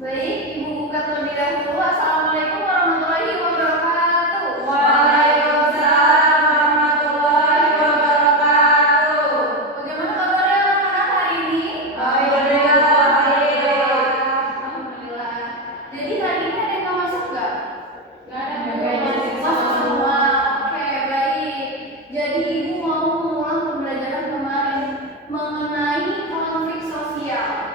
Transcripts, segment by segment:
Baik, Ibu buka terlebih dahulu. Assalamualaikum warahmatullahi wabarakatuh. Waalaikumsalam warahmatullahi wabarakatuh. Bagaimana kabarnya anak-anak hari ini? Alhamdulillah. Alhamdulillah. Jadi hari ini ada yang mau masuk nggak? Nggak ada. Masuk semua. Oke, baik. Jadi Ibu mau mengulang pembelajaran kemarin mengenai konflik sosial.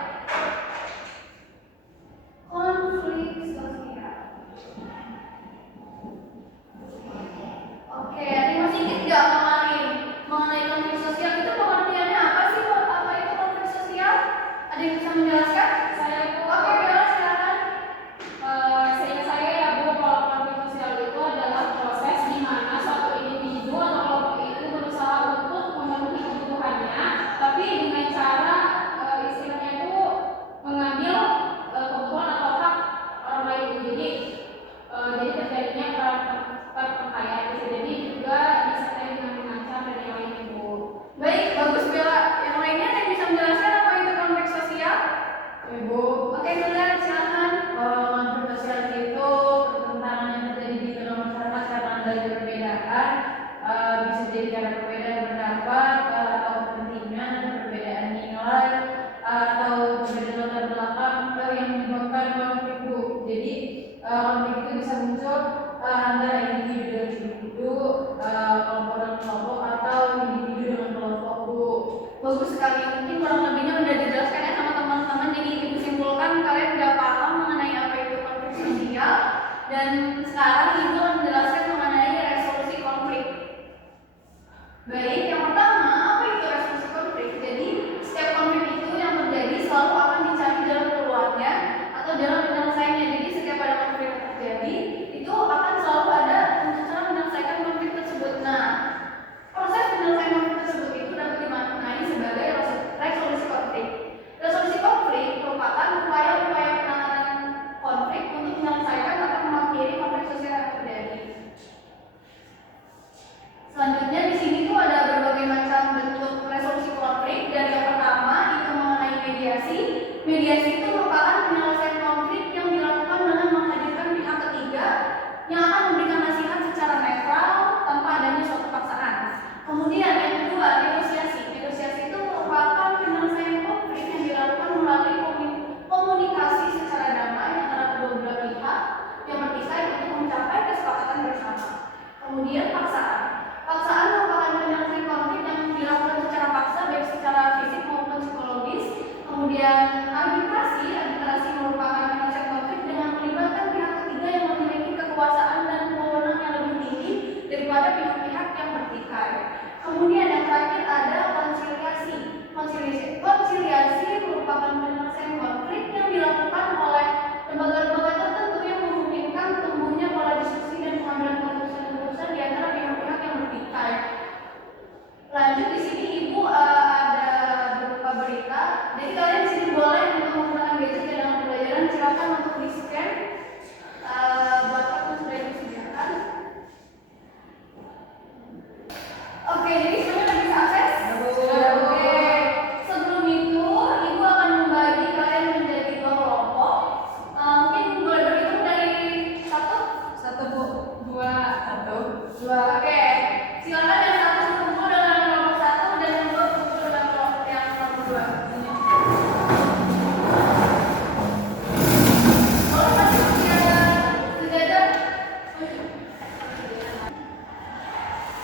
Konflik sosial. Oke, ada yang masih ingat nggak kemarin mengenai konflik sosial itu pengertiannya apa sih? Apa itu konflik sosial? Ada yang bisa menjelaskan? Saya Bu. Oke, Bella silakan. Seingat saya ya Bu, kalau konflik sosial itu adalah proses di mana suatu individu atau kelompok itu berusaha untuk memenuhi kebutuhannya, tapi dengan cara istilahnya itu mengambil kebutuhan atau hak orang lain. Jadi terjadinya perkayaan bisa jadi juga disertai dengan mengancam dan yang lain Bu. Baik, bagus Bella. Yang lainnya ada yang bisa menjelaskan apa itu konflik sosial? Ibu. Oke, Bella silakan. Konflik sosial itu pertentangan yang terjadi di tengah masyarakat karena adanya perbedaan, bisa jadi karena perbedaan pendapat atau kepentingan, perbedaan nilai atau perbedaan latar belakang yang menyebabkan konflik Bu. Jadi konflik itu bisa muncul antara individu dengan individu, kelompok dengan kelompok atau individu dengan kelompok Bu. Bagus sekali. Mungkin kurang lebihnya udah dijelaskan ya sama teman-teman. Jadi Ibu simpulkan kalian udah paham mengenai apa itu konflik sosial. Dan sekarang Ibu akan menjelaskan mengenai resolusi konflik. Baik, yang pertama, apa itu resolusi konflik? Jadi setiap konflik itu yang terjadi selalu akan dicari jalan keluarnya atau jalan penyelesaiannya. Jadi setiap ada konflik yang terjadi, itu akan selalu ada untuk cara menyelesaikan konflik tersebut. Nah, proses penyelesaian konflik tersebut itu dapat dimaknai sebagai resolusi konflik. Resolusi konflik merupakan upaya-upaya penanganan konflik untuk menyelesaikan atau mengakhiri konflik sosial yang terjadi. Selanjutnya di sini tuh ada berbagai macam bentuk resolusi konflik. Dan yang pertama itu mengenai mediasi. Mediasi itu merupakan penyelesaian konflik yang dilakukan dengan menghadirkan pihak ketiga yang akan memberikan nasihat secara netral tanpa adanya suatu paksaan. Kemudian yang kedua, negosiasi. Negosiasi itu merupakan penyelesaian konflik yang dilakukan melalui komunikasi secara damai antara kedua belah pihak yang bertikai untuk mencapai kesepakatan bersama. Kemudian paksaan. Paksaan merupakan penyelesaian konflik yang dilakukan secara paksa baik secara fisik maupun psikologis. Kemudian arbitrasi. Arbitrasi merupakan penyelesaian konflik dengan melibatkan pihak ketiga yang memiliki kekuasaan dan wewenang yang lebih tinggi daripada pihak-pihak yang bertikai. Kemudian yang terakhir ada konsiliasi. Konsiliasi merupakan penyelesaian konflik yang dilakukan oleh lembaga-lembaga tertentu yang memungkinkan tumbuhnya pola diskusi dan pengambilan keputusan di antara pihak-pihak yang bertikai. Lanjut di sini Ibu ada berupa berita. Jadi kalian di sini boleh untuk menggunakan gadget dalam pembelajaran, silakan untuk di scan. Bapak pun sudah disediakan. Oke, jadi semuanya udah bisa akses? Oke. Sebelum itu, Ibu akan membagi kalian menjadi dua kelompok. Mungkin boleh berhitung dari satu? Satu Bu. Dua. Satu. Dua. Oke. Silakan yang satu berkumpul dengan kelompok satu dan yang dua berkumpul dengan kelompok yang nomor dua. Boleh masuk sejajar.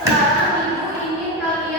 Sekarang Ibu ingin kalian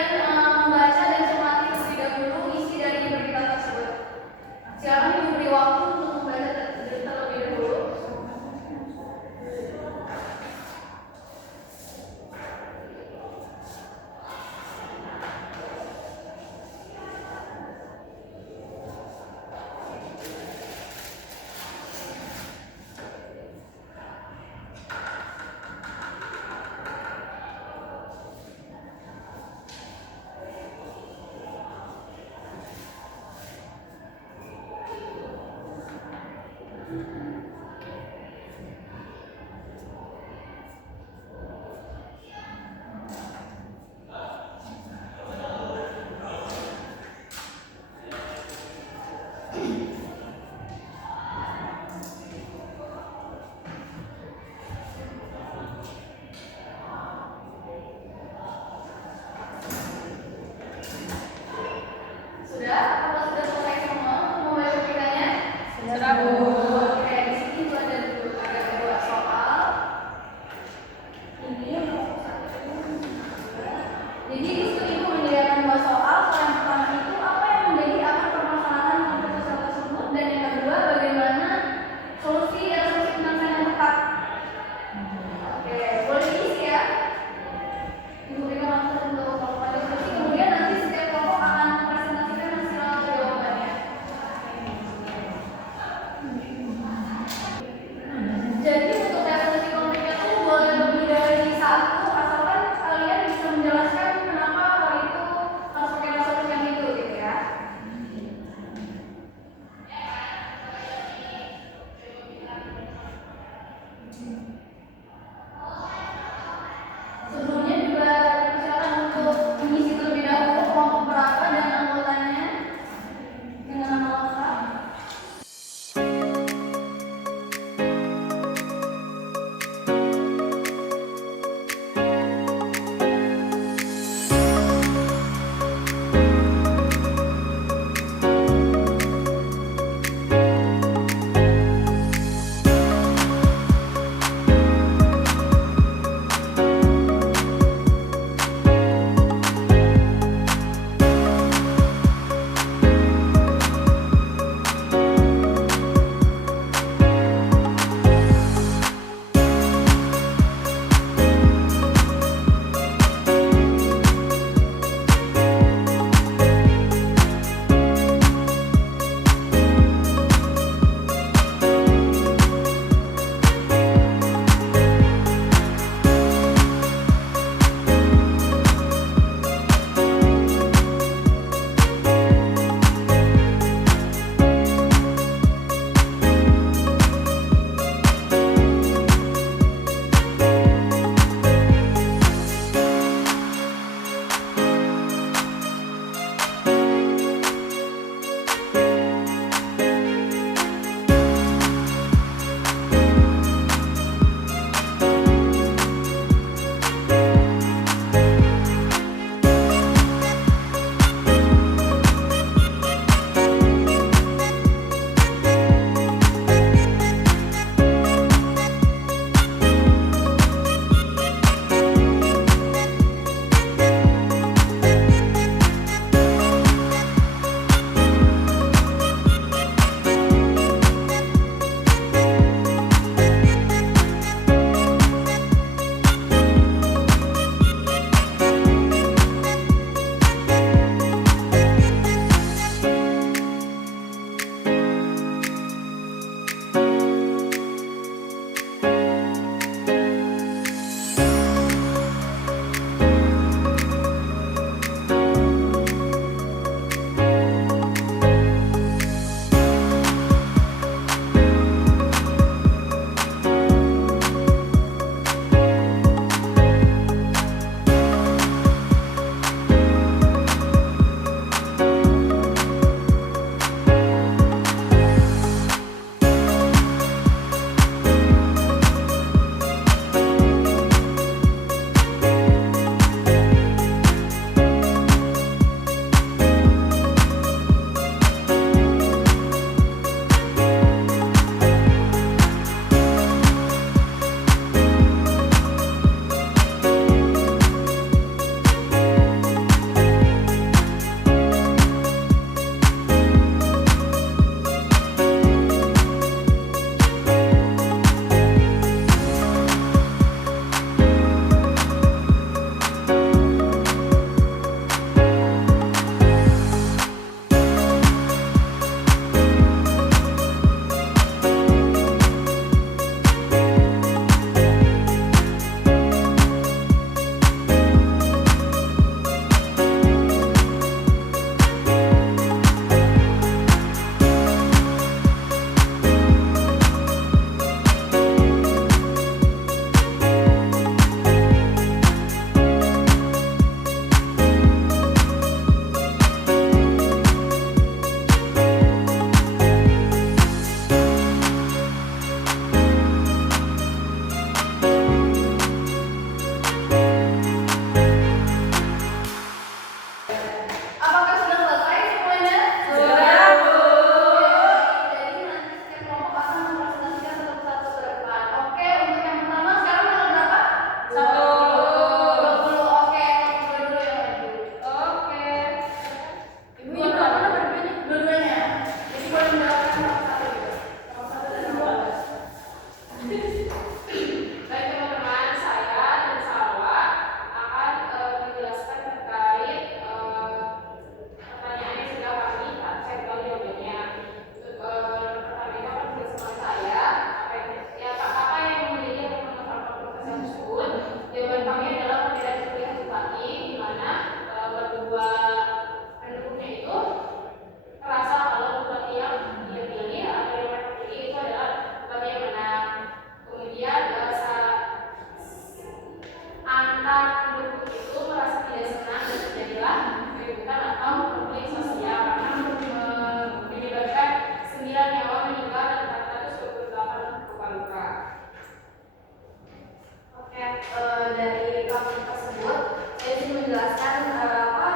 menjelaskan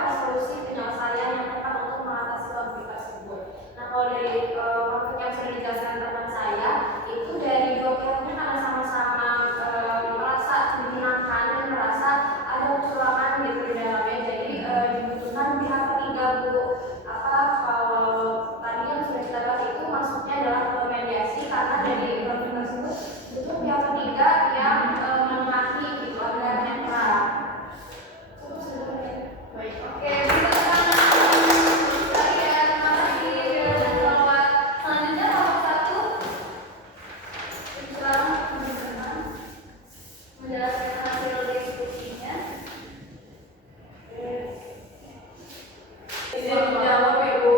resolusi penyelesaian yang tepat untuk mengatasi konflik tersebut. Nah, kalau dari konflik yang sudah dijelaskan teman saya, itu dari dua pihaknya karena sama-sama merasa menyenangkan dan merasa ada kecurangan gitu di dalamnya. Jadi dibutuhkan pihak ketiga, Bu. Kalau tadi yang sudah kita bahas itu maksudnya adalah mediasi, karena dari konflik tersebut butuh pihak ketiga yang menengahi gitu agar netral. Baik, oke, bisa lagi ya, terima kasih dan selamat. Selanjutnya nomor 1, sekarang menjelaskan hasil diskusinya. Izin menjawab Ibu,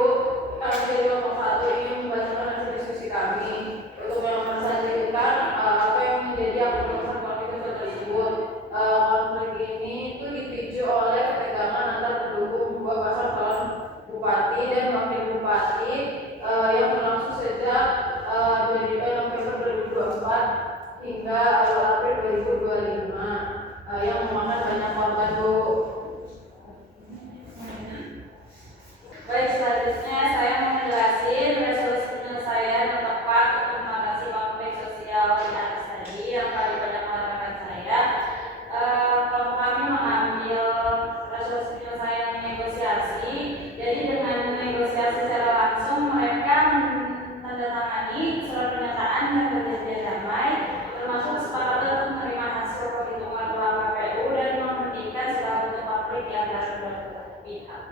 kami dari kelompok 1 ingin membacakan hasil diskusi kami. Untuk yang mensajikan apa yang menjadi akar konflik tersebut. Konflik ini itu dipicu oleh ketegangan antar pendukung bakal calon bupati dan wakil bupati yang berlangsung sejak November 2024 hingga awal April 2025 yang memakan banyak korban, Bu. Baik, selanjutnya saya mau menjelaskan resolusi penyelesaian yang tepat untuk mengatasi konflik sosial di atas tadi yang paling banyak mengatakan saya. Kalau kami mengambil resolusi penyelesaian negosiasi, jadi dengan negosiasi secara langsung mereka menandatangani surat pernyataan dan perjanjian damai, termasuk kesepakatan untuk menerima hasil perhitungan ulang KPU dan menghentikan segala bentuk konflik di antara kedua pihak.